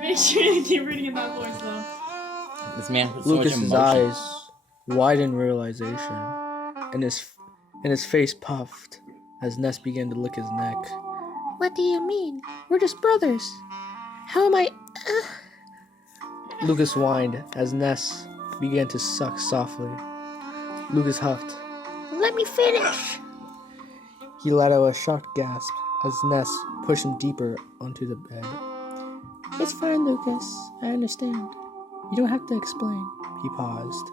Make sure you keep reading in that voice, though. This man puts so much Lucas's emotion. eyes widen in realization, and his face puffed as Ness began to lick his neck. What do you mean? We're just brothers. How am I... Lucas whined as Ness began to suck softly. Lucas huffed. Let me finish. He let out a shocked gasp as Ness pushed him deeper onto the bed. It's fine, Lucas. I understand. You don't have to explain. He paused.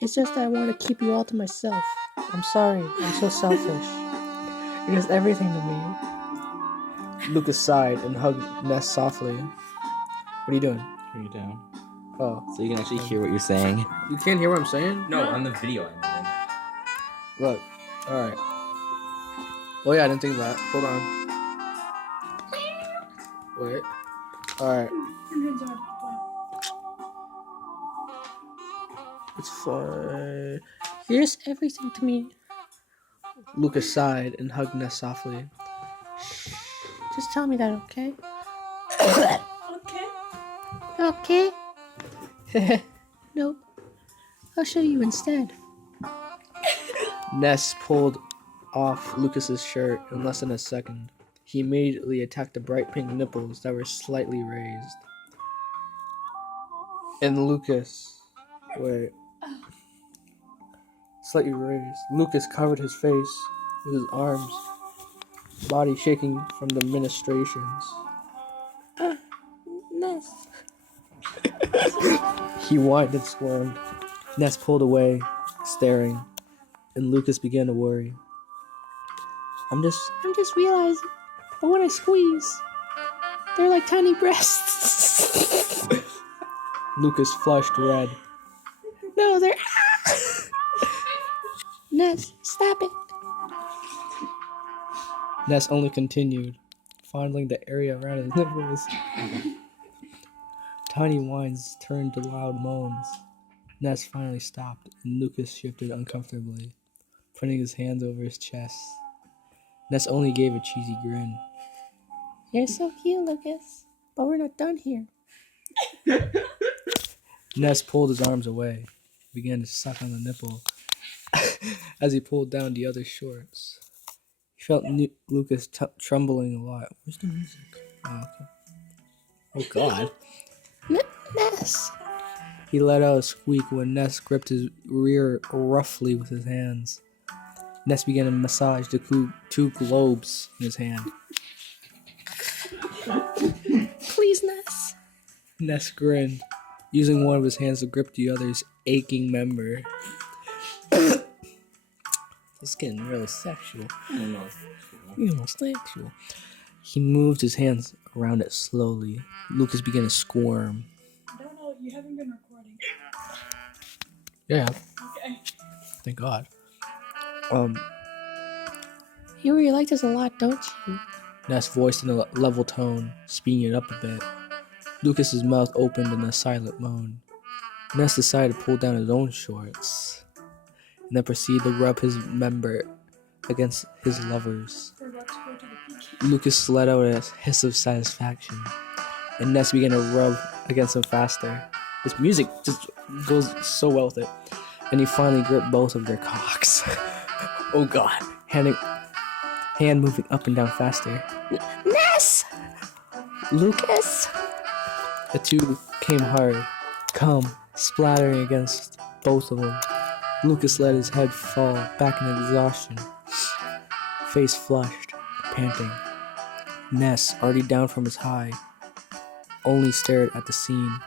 It's just that I want to keep you all to myself. I'm sorry. I'm so selfish. It is everything to me. Lucas sighed and hugged Ness softly. What are you doing? Turn you down. Oh. So you can actually hear what you're saying. You can't hear what I'm saying? No, on the video. I mean. Look. Alright. Oh yeah, I didn't think of that. Hold on. Wait. Alright. It's fine. Here's everything to me. Lucas sighed and hugged Ness softly. Just tell me that, okay? Okay. Okay? Nope. I'll show you instead. Ness pulled off Lucas's shirt in less than a second. He immediately attacked the bright pink nipples that were slightly raised. And Lucas... Wait. Slightly raised. Lucas covered his face with his arms, body shaking from the ministrations. Ness. He whined and squirmed. Ness pulled away, staring, and Lucas began to worry. I'm just realizing, but when I squeeze, they're like tiny breasts. Lucas flushed red. No, they're... Ness, stop it. Ness only continued, fondling the area around his nipples. Tiny whines turned to loud moans. Ness finally stopped, and Lucas shifted uncomfortably, putting his hands over his chest. Ness only gave a cheesy grin. You're so cute, Lucas. But we're not done here. Ness pulled his arms away, began to suck on the nipple as he pulled down the other shorts. He felt Lucas trembling a lot. Where's the music? Oh, okay. Oh God. Ness. He let out a squeak when Ness gripped his rear roughly with his hands. Ness began to massage the two globes in his hand. Please, Ness. Ness grinned, using one of his hands to grip the other's aching member. It's getting really sexual. Almost sexual. He moved his hands around it slowly. Lucas began to squirm. I don't know. You haven't been recording. Yeah, Okay. thank God. You really like this a lot, don't you? Ness voiced in a level tone, speeding it up a bit. Lucas's mouth opened in a silent moan. Ness decided to pull down his own shorts, and then proceeded to rub his member against his lover's. We're about to go to the peak. Lucas let out a hiss of satisfaction, and Ness began to rub against him faster. This music just goes so well with it. And he finally gripped both of their cocks. Oh God. Hand moving up and down faster. Ness! Lucas! The two came hard, cum splattering against both of them. Lucas let his head fall back in exhaustion, face flushed, panting. Ness, already down from his high, only stared at the scene.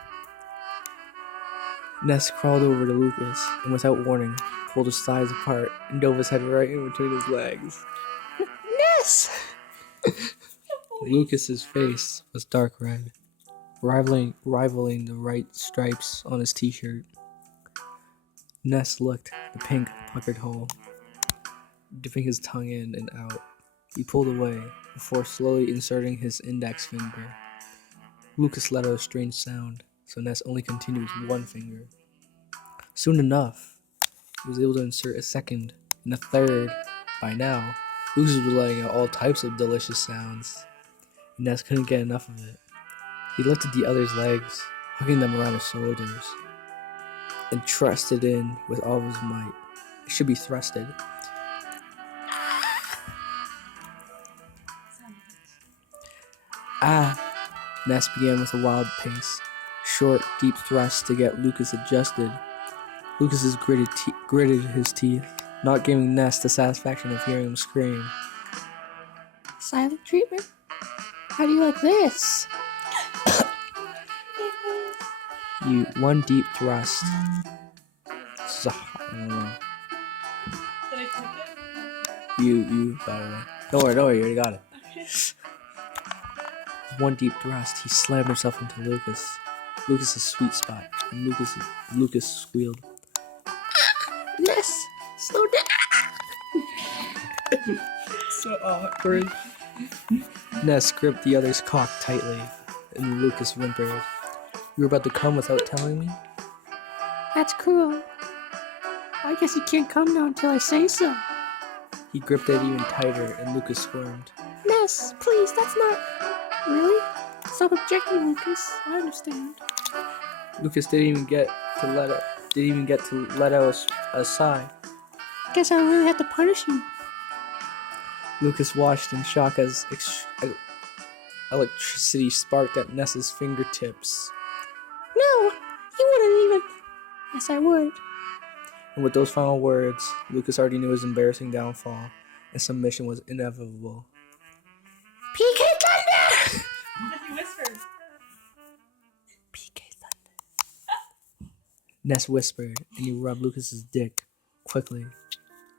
Ness crawled over to Lucas and, without warning, pulled his thighs apart and dove his head right in between his legs. Ness! Lucas's face was dark red, rivaling the white stripes on his t-shirt. Ness licked the pink puckered hole, dipping his tongue in and out. He pulled away before slowly inserting his index finger. Lucas let out a strange sound, so Ness only continued with one finger. Soon enough, he was able to insert a second and a third. By now, Lucas was letting out all types of delicious sounds. Ness couldn't get enough of it. He lifted the other's legs, hugging them around his shoulders, and thrusted in with all of his might. It should be thrusted. Ah! Ness began with a wild pace. Short, deep thrusts to get Lucas adjusted. Lucas gritted his teeth, not giving Ness the satisfaction of hearing him scream. Silent treatment? How do you like this? One deep thrust. This is a hard one. Did I click it? You got it. Don't worry, you already got it. Okay. One deep thrust, he slammed himself into Lucas's sweet spot, and Lucas squealed. Ness, slow down. So awkward. Ness gripped the other's cock tightly, and Lucas whimpered. You were about to come without telling me? That's cruel. I guess you can't come now until I say so. He gripped it even tighter, and Lucas squirmed. Ness, please, that's not... Really? Stop objecting, Lucas. I understand. Lucas didn't even get to let out a sigh. Guess I really have to punish you. Lucas watched in shock as electricity sparked at Ness's fingertips. No, you wouldn't even... Yes, I would. And with those final words, Lucas already knew his embarrassing downfall, and submission was inevitable. PK Thunder! You whispered. PK Thunder. Ness whispered, and he rubbed Lucas's dick quickly,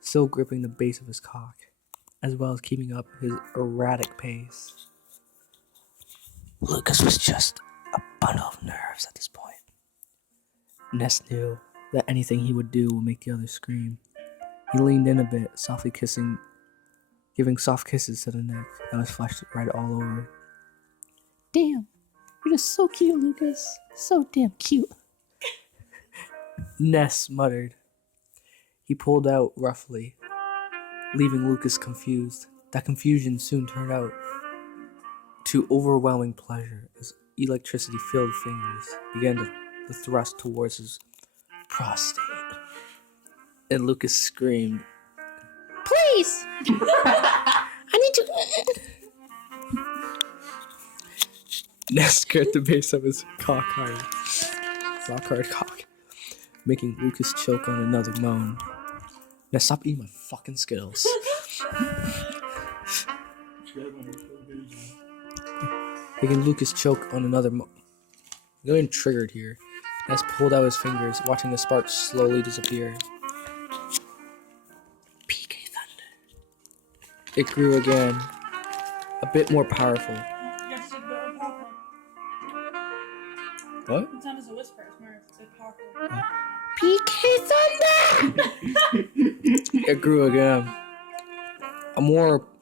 still gripping the base of his cock, as well as keeping up his erratic pace. Lucas was just a bundle of nerves at this point. Ness knew that anything he would do would make the other scream. He leaned in a bit, softly giving soft kisses to the neck that was flushed right all over. Damn, you're just so cute, Lucas. So damn cute. Ness muttered. He pulled out roughly, leaving Lucas confused. That confusion soon turned out to overwhelming pleasure as electricity-filled fingers began to thrust towards his prostate. And Lucas screamed, Please! I need to... Ness gripped the base of his rock hard cock, making Lucas choke on another moan. Now stop eating my fucking Skittles. Making Lucas choke on another moan. I'm getting triggered here. Ness pulled out his fingers, watching the sparks slowly disappear. PK Thunder. It grew again, a bit more powerful. Yes, it will powerful. What? It's not as a whisper, it's more as a powerful. PK Thunder! It grew again,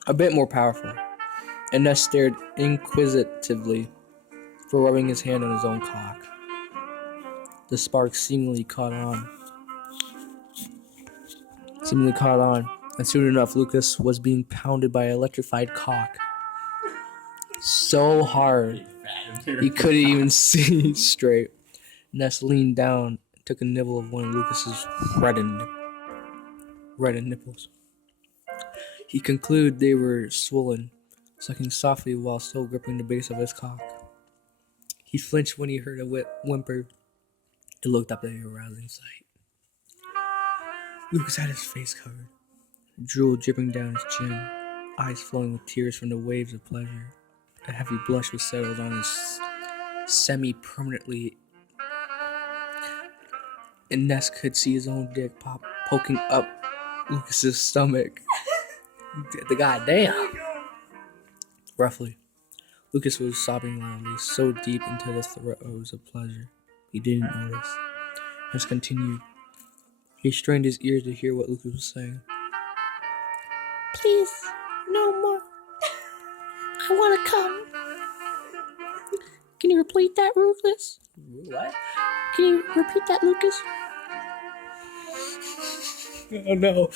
a bit more powerful. And Ness stared inquisitively for rubbing his hand on his own cock. The sparks seemingly caught on. And soon enough, Lucas was being pounded by an electrified cock. So hard, he couldn't even see straight. Ness leaned down and took a nibble of one of Lucas's reddened nipples. He concluded they were swollen, sucking softly while still gripping the base of his cock. He flinched when he heard a whimper and looked up at the arousing sight. Lucas had his face covered, drool dripping down his chin, eyes flowing with tears from the waves of pleasure. A heavy blush was settled on his semi-permanently, and Ness could see his own dick poking up Lucas's stomach. The goddamn. Roughly, Lucas was sobbing loudly, so deep into the throes of pleasure, he didn't notice. Ness continued. He strained his ears to hear what Lucas was saying. Please, no more. I want to come. Can you repeat that, Lucas? What? Can you repeat that, Lucas? Oh no.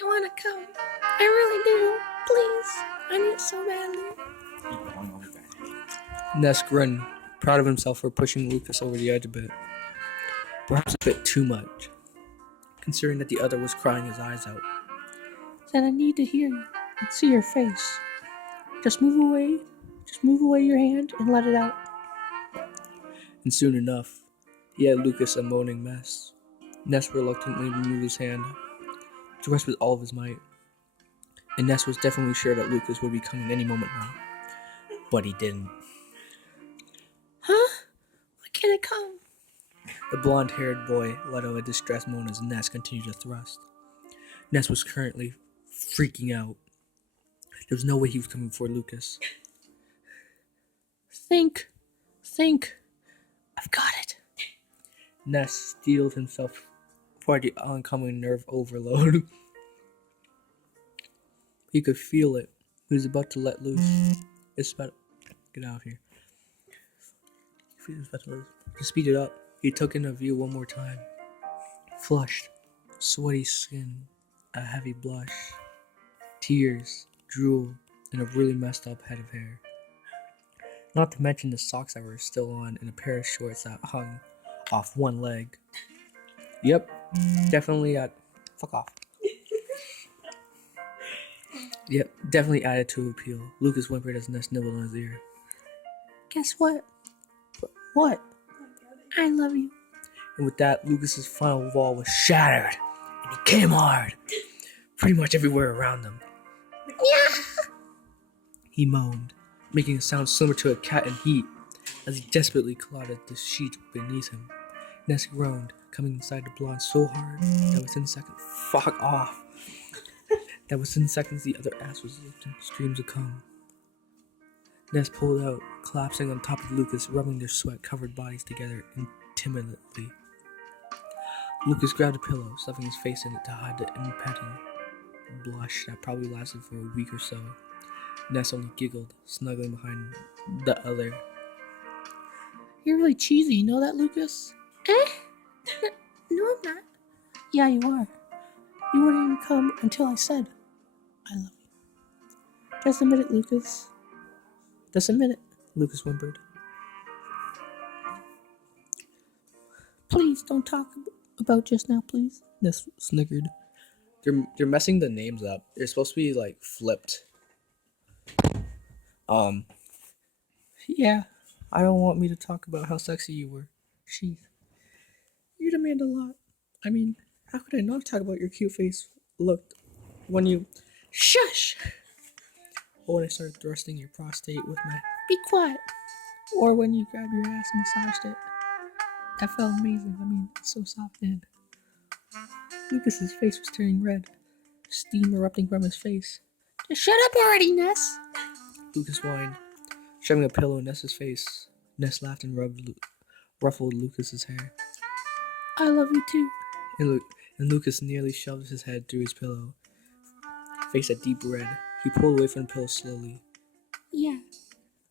I want to come. I really do. Please. I need it so badly. Keep going over there. Ness grinned, proud of himself for pushing Lucas over the edge a bit. Perhaps a bit too much, considering that the other was crying his eyes out. Then I need to hear you and see your face. Just move away. Just move away your hand and let it out. And soon enough, he had Lucas a moaning mess. Ness reluctantly removed his hand to rest with all of his might. And Ness was definitely sure that Lucas would be coming any moment now. But he didn't. Huh? Why can't I come? The blonde-haired boy let out a distressed moan as Ness continued to thrust. Ness was currently freaking out. There was no way he was coming for Lucas. Think. I've got it. Ness steeled himself for the oncoming nerve overload. He could feel it. He was about to let loose. It's about get out of here. He was about to let loose. To speed it up, he took in a view one more time. Flushed, sweaty skin, a heavy blush, tears, drool, and a really messed up head of hair. Not to mention the socks that were still on and a pair of shorts that hung off one leg. Yep, definitely fuck off. Yep, definitely added to appeal. Lucas whimpered as Ness nibbled on his ear. Guess what? What? I love you. And with that, Lucas's final wall was shattered, and he came hard, pretty much everywhere around them. Yeah. He moaned, making a sound similar to a cat in heat, as he desperately clawed at the sheet beneath him. Ness groaned, coming inside the blonde so hard that within seconds, fuck off. That within seconds the other ass was lifting streams of cum. Ness pulled out, collapsing on top of Lucas, rubbing their sweat-covered bodies together intimidantly. Lucas grabbed a pillow, stuffing his face in it to hide the impending blush that probably lasted for a week or so. Ness only giggled, snuggling behind the other. You're really cheesy, you know that, Lucas? No, I'm not. Yeah, you are. You wouldn't even come until I said, I love you. Just a minute, Lucas. Just a minute, Lucas whimpered. Please don't talk about just now, please. Ness snickered. They're messing the names up. They're supposed to be like flipped. Yeah, I don't want me to talk about how sexy you were. Sheath. You demand a lot. I mean, how could I not talk about your cute face looked when you... Shush! Or when I started thrusting your prostate with my... Be quiet. Or when you grabbed your ass and massaged it. That felt amazing. I mean, it's so soft and... Lucas's face was turning red. Steam erupting from his face. Just shut up already, Ness. Lucas whined, shoving a pillow in Ness's face. Ness laughed and ruffled Lucas's hair. I love you too. And Lucas nearly shoved his head through his pillow. Face a deep red. He pulled away from the pillow slowly. Yeah,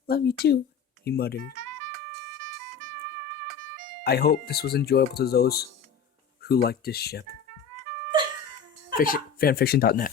love you too. He muttered. I hope this was enjoyable to those who like this ship. Fanfiction.net